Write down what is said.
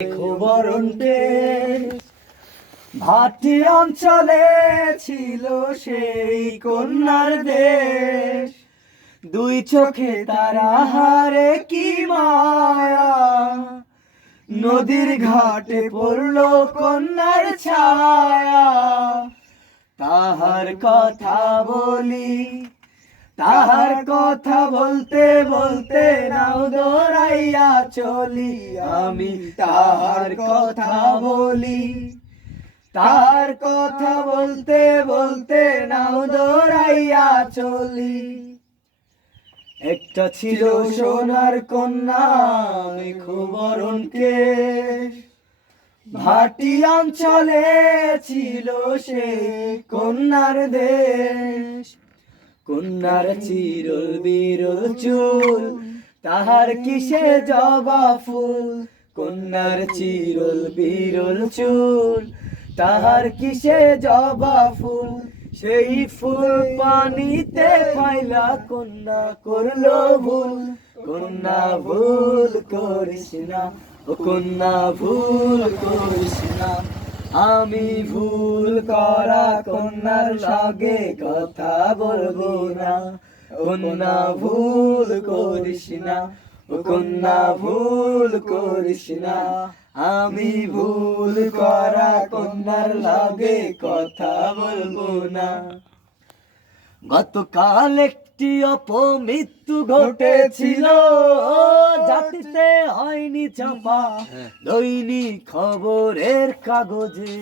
বরণকে ভাটি অঞ্চলে ছিল সেই কন্যার দেশ, দুই চোখে তারা হারে কি মায়া, নদীর ঘাটে পড়লো কন্যার ছায়া। তাহার কথা বলি, তাহার কথা বলতে বলতে নাও দৌড়াইয়া চলি, আমি তাহার কথা বলি, তাহার কথা বলতে বলতে নাও দৌড়াইয়া চলি। একটা ছিল সোনার কন্যা মেঘবরণকে, ভাটি অঞ্চলে ছিল সে কন্যার দেশ। কন্যার চিরল বিরল চুল, তাহার কিসে জবা ফুল, কন্যার চিরল বিরল চুল, তাহার কিসে জবা ফুল। সেই ফুল পানিতে ফাইলা কন্যা করলো ভুল, কন্যা ভুল করিস না, ও কন্যা ভুল করিস না। আমি ভুল করা কন্যার সঙ্গে কথা বলবো না, কন্যা ভুল করিস না, ও কন্যা ভুল করিস না। আমি ভুল করা কন্যার লগে কথা বলবো না। গতকাল একটি অপমৃত্যু ঘটেছিল, জাতিতে হয়নি চাপা দৈনিক খবরের কাগজে।